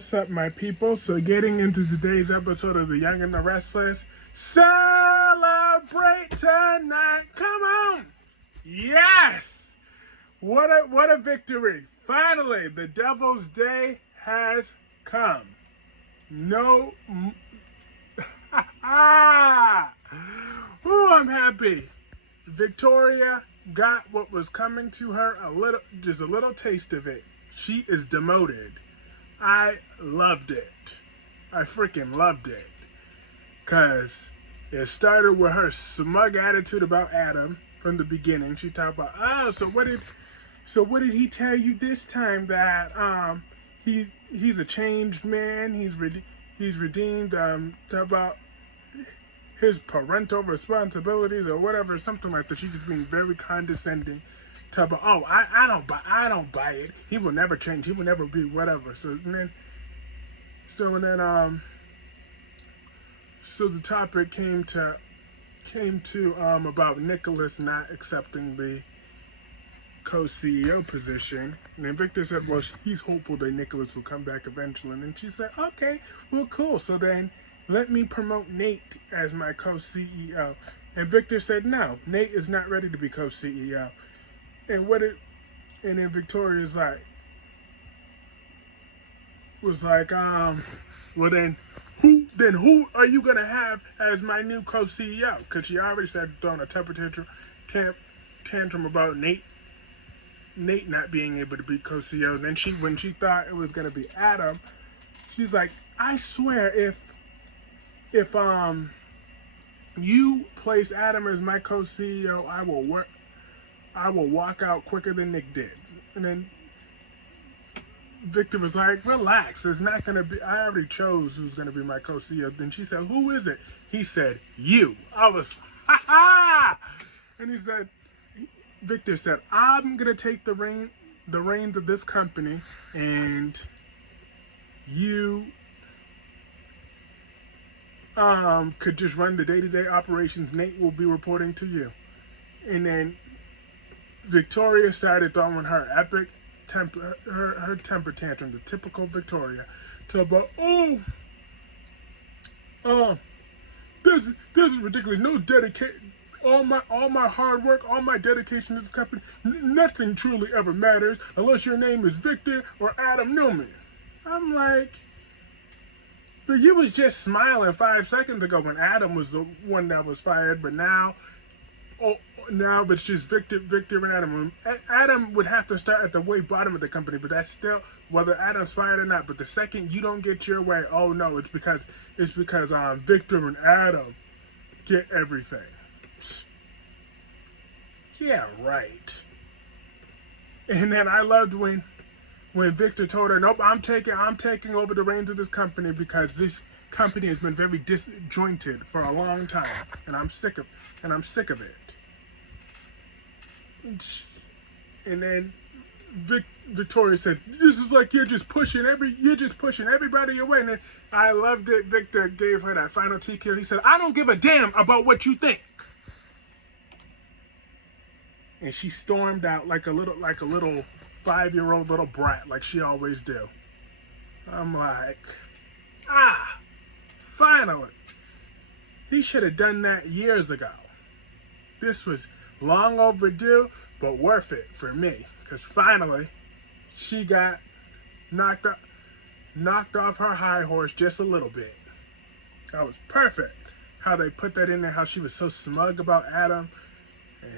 What's up, my people? So, getting into today's episode of The Young and the Restless, celebrate tonight! Come on! Yes! What a victory! Finally, the devil's day has come. No, ooh, I'm happy. Victoria got what was coming to her, just a little taste of it. She is demoted. I loved it. I freaking loved it. Cause it started with her smug attitude about Adam from the beginning. She talked about, oh, so what did he tell you this time, that he's a changed man, he's redeemed, talk about his parental responsibilities or whatever, something like that. She's just being very condescending. Talk about, oh, I don't buy it. He will never change. He will never be whatever. So the topic came to about Nicholas not accepting the co-CEO position. And then Victor said, well, he's hopeful that Nicholas will come back eventually. And then she said, okay, well, cool. So then let me promote Nate as my co-CEO. And Victor said, no, Nate is not ready to be co-CEO. And then Victoria's was like, well then who are you gonna have as my new co-CEO? Because she already started throwing a temper tantrum about Nate not being able to be co-CEO. And then when she thought it was gonna be Adam, she's like, I swear if you place Adam as my co-CEO, I will walk out quicker than Nick did. And then Victor was like, relax, it's not gonna be, I already chose who's gonna be my co-CEO. Then she said, who is it? He said, you. I was, ha ha! And Victor said, I'm gonna take the reins of this company, and you could just run the day-to-day operations. Nate will be reporting to you. And then Victoria started throwing her epic her temper tantrum, the typical Victoria, to about, this is ridiculous. No dedication. All my hard work, all my dedication to this company, nothing truly ever matters unless your name is Victor or Adam Newman. I'm like, but you was just smiling 5 seconds ago when Adam was the one that was fired, but now it's just Victor and Adam. Adam would have to start at the way bottom of the company, but that's still, whether Adam's fired or not. But the second you don't get your way, oh no, it's because Victor and Adam get everything. Yeah, right. And then I loved when Victor told her, nope, I'm taking over the reins of this company because this company has been very disjointed for a long time, and I'm sick of it. And then Victoria said, this is like you're just pushing everybody away. And then I loved it. Victor gave her that final TQ. He said, I don't give a damn about what you think. And she stormed out like a little 5-year-old little brat, like she always do. I'm like, finally. He should have done that years ago. This was long overdue, but worth it for me. Because finally, she got knocked off her high horse just a little bit. That was perfect. How they put that in there, how she was so smug about Adam.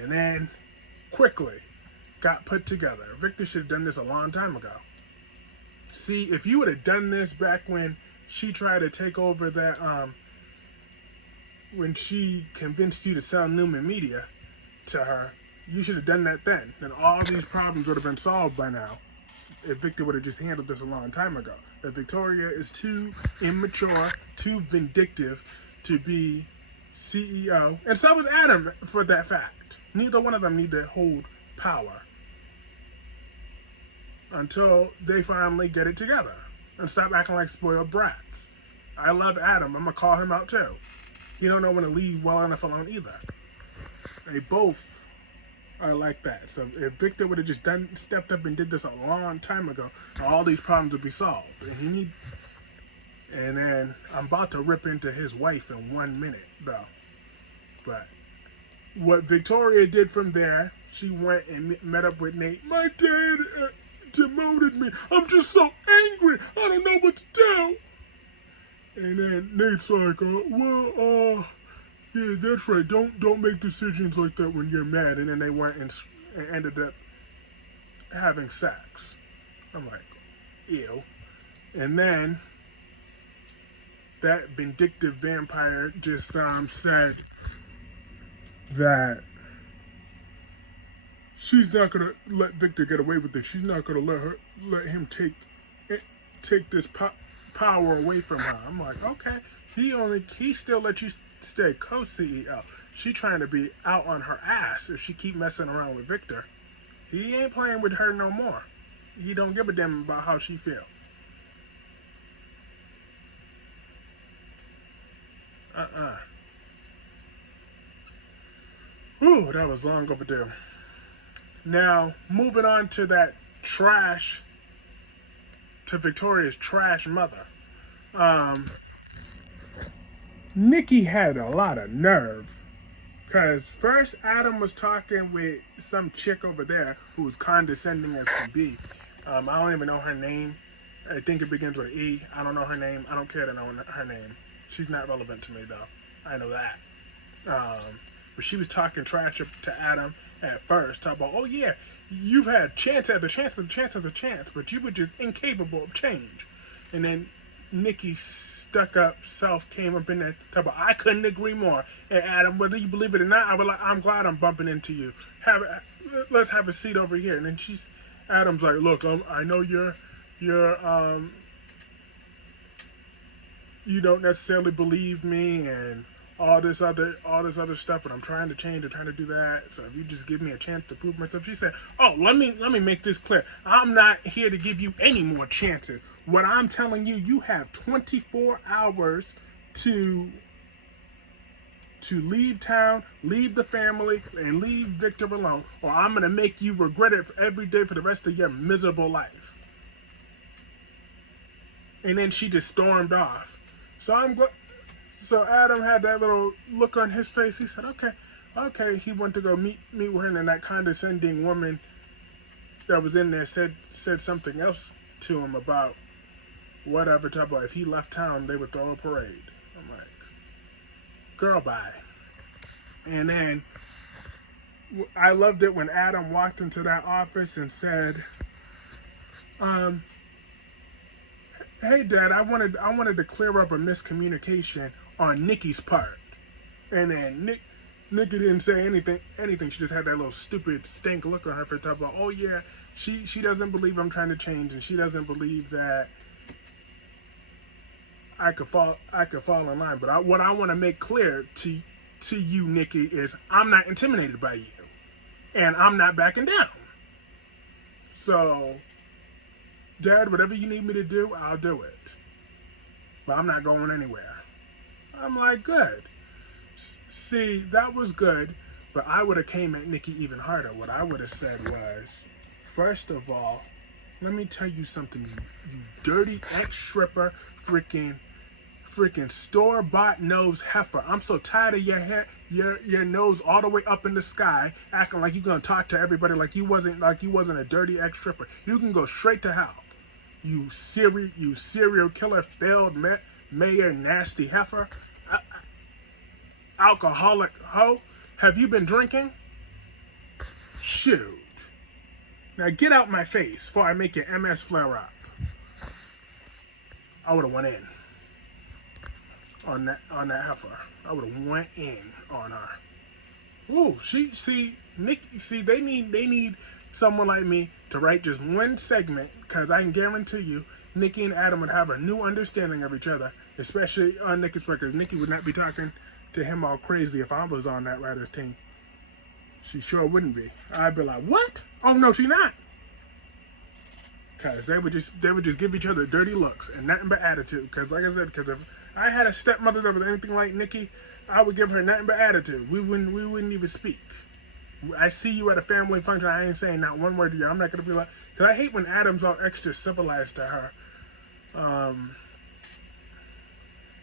And then, quickly, got put together. Victor should have done this a long time ago. See, if you would have done this back when she tried to take over that, when she convinced you to sell Newman Media to her, you should have done that then. Then all these problems would have been solved by now if Victor would have just handled this a long time ago. But Victoria is too immature, too vindictive to be CEO. And so was Adam, for that fact. Neither one of them need to hold power until they finally get it together and stop acting like spoiled brats. I love Adam. I'm going to call him out too. He don't know when to leave well enough alone either. They both are like that. So if Victor would have just stepped up and did this a long time ago, all these problems would be solved. And then I'm about to rip into his wife in 1 minute, though. But what Victoria did from there, she went and met up with Nate. My dad demoted me. I'm just so angry. I don't know what to do. And then Nate's like, yeah, that's right. Don't make decisions like that when you're mad. And then they went and ended up having sex. I'm like, ew. And then that vindictive vampire just said that she's not gonna let Victor get away with it. She's not gonna let him take this power away from her. I'm like, okay, he still let you stay co-CEO. She trying to be out on her ass if she keep messing around with Victor. He ain't playing with her no more. He don't give a damn about how she feel. Ooh, that was long overdue. Now, moving on to that trash, to Victoria's trash mother. Nikki had a lot of nerve. Because first Adam was talking with some chick over there who was condescending as can be. I don't even know her name. I think it begins with E. I don't know her name. I don't care to know her name. She's not relevant to me, though. I know that. But she was talking trash to Adam at first. Talking about, oh yeah, you've had chance after chance after chance after chance, but you were just incapable of change. And then Nikki's stuck up self came up in there. Talking about, I couldn't agree more. And Adam, whether you believe it or not, I'm glad I'm bumping into you. Let's have a seat over here. And then Adam's like, look, I know you're you don't necessarily believe me and all this other stuff, but I'm trying to change. I'm trying to do that. So if you just give me a chance to prove myself, she said, "Oh, let me make this clear. I'm not here to give you any more chances. What I'm telling you, you have 24 hours to leave town, leave the family, and leave Victor alone, or I'm gonna make you regret it every day for the rest of your miserable life." And then she just stormed off. So Adam had that little look on his face. He said, okay. He went to go meet with her, and then that condescending woman that was in there said something else to him about whatever, talk about if he left town, they would throw a parade. I'm like, girl, bye. And then I loved it when Adam walked into that office and said, hey Dad, I wanted to clear up a miscommunication on Nikki's part. And then Nikki didn't say anything. She just had that little stupid stink look on her for talking about, oh yeah, she doesn't believe I'm trying to change, and she doesn't believe that I could fall in line. But what I want to make clear to you, Nikki, is I'm not intimidated by you, and I'm not backing down. So, Dad, whatever you need me to do, I'll do it. But I'm not going anywhere. I'm like, good. See, that was good, but I would have came at Nikki even harder. What I would have said was, first of all, let me tell you something, you dirty ex-stripper, freaking store-bought nose heifer. I'm so tired of your nose all the way up in the sky, acting like you're gonna talk to everybody like you wasn't a dirty ex-stripper. You can go straight to hell. You serial killer, failed mayor, nasty heifer, alcoholic hoe. Have you been drinking? Shoot. Now get out my face before I make your MS flare up. I would have went in on that heifer. I would have went in on her. Ooh, Nikki, they need someone like me to write just one segment, because I can guarantee you Nikki and Adam would have a new understanding of each other, especially on Nikki's part, because Nikki would not be talking to him all crazy if I was on that writer's team. She sure wouldn't be. I'd be like, what? Oh no, she not. Because they would just give each other dirty looks and nothing but attitude. Because like I said, because if I had a stepmother that was anything like Nikki, I would give her nothing but attitude. We wouldn't even speak. I see you at a family function, I ain't saying not one word to you. I'm not gonna be like, cause I hate when Adam's all extra civilized to her,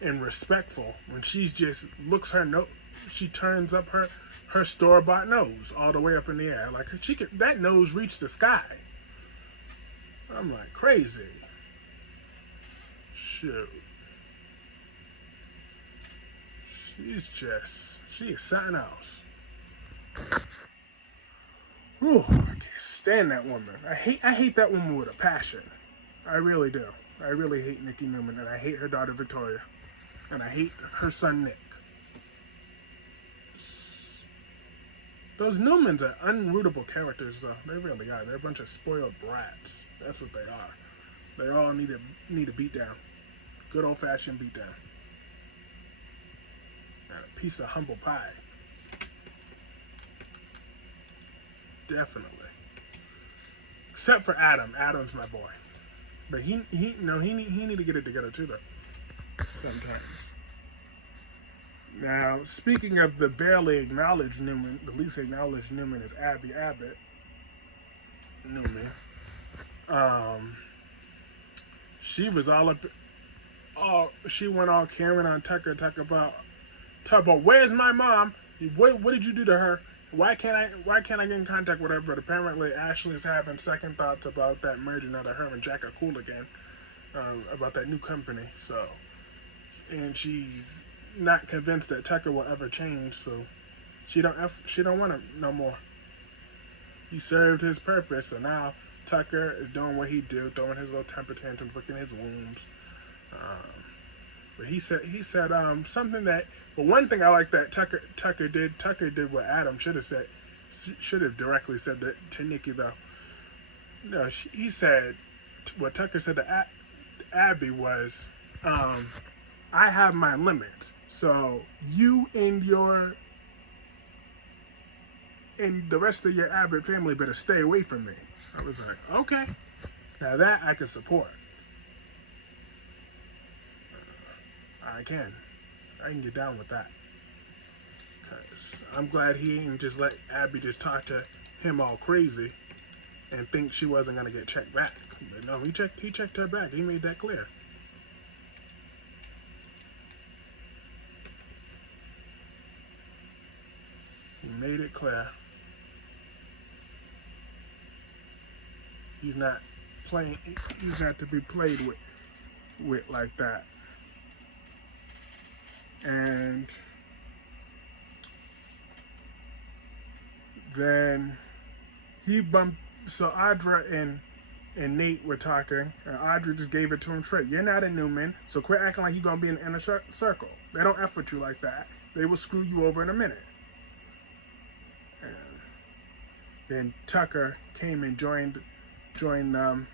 and respectful. When she just looks her nose, she turns up her store bought nose all the way up in the air, like she could, that nose reach the sky. I'm like crazy. Shoot. She is something else. Whew, I can't stand that woman. I hate that woman with a passion. I really do. I really hate Nikki Newman, and I hate her daughter Victoria, and I hate her son Nick. Those Newmans are unrootable characters, though. They really are. They're a bunch of spoiled brats. That's what they are. They all need a beat down. Good old fashioned beat down. And a piece of humble pie. Definitely. Except for Adam. Adam's my boy. But he need to get it together too, though. Sometimes. Now, speaking of the barely acknowledged Newman, the least acknowledged Newman is Abby Abbott Newman. She was all up. Oh, she went all Karen on Tucker about where's my mom? What did you do to her? Why can't I get in contact with her? But apparently Ashley's having second thoughts about that merger now that her and Jack are cool again, about that new company. So, and she's not convinced that Tucker will ever change. So, she don't want him no more. He served his purpose, so now Tucker is doing what he do, throwing his little temper tantrums, licking his wounds. But he said something that. But one thing I like that Tucker did what Adam should have directly said that to Nikki though. No, he said what Tucker said to Abby was, I have my limits, so you and the rest of your Abbott family better stay away from me. I was like, okay, now that I can support. I can get down with that. Cause I'm glad he ain't just let Abby just talk to him all crazy and think she wasn't gonna get checked back. But no, he checked her back. He made that clear. He made it clear. He's not to be played with like that. And then he bumped, so Audra and Nate were talking, and Audra just gave it to him straight. You're not a Newman, so quit acting like you're gonna be in the inner circle. They don't F with you like that. They will screw you over in a minute. And then Tucker came and joined them.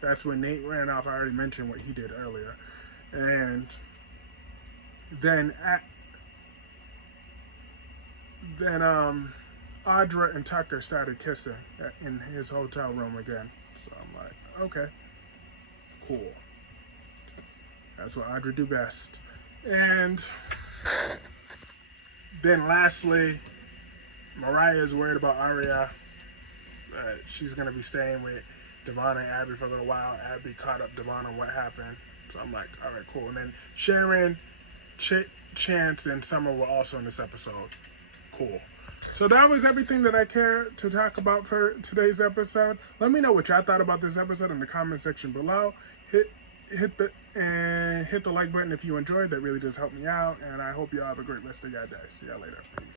That's when Nate ran off. I already mentioned what he did earlier. And then Audra and Tucker started kissing in his hotel room again. So I'm like, okay, cool. That's what Audra do best. And then lastly, Mariah's worried about Aria. She's going to be staying with Devon and Abby for a little while. Abby caught up Devon on what happened. So I'm like, all right, cool. And then Sharon, Chance, and Summer were also in this episode. Cool. So that was everything that I care to talk about for today's episode. Let me know what y'all thought about this episode in the comment section below. Hit the like button if you enjoyed. That really does help me out. And I hope y'all have a great rest of your day. See y'all later. Peace.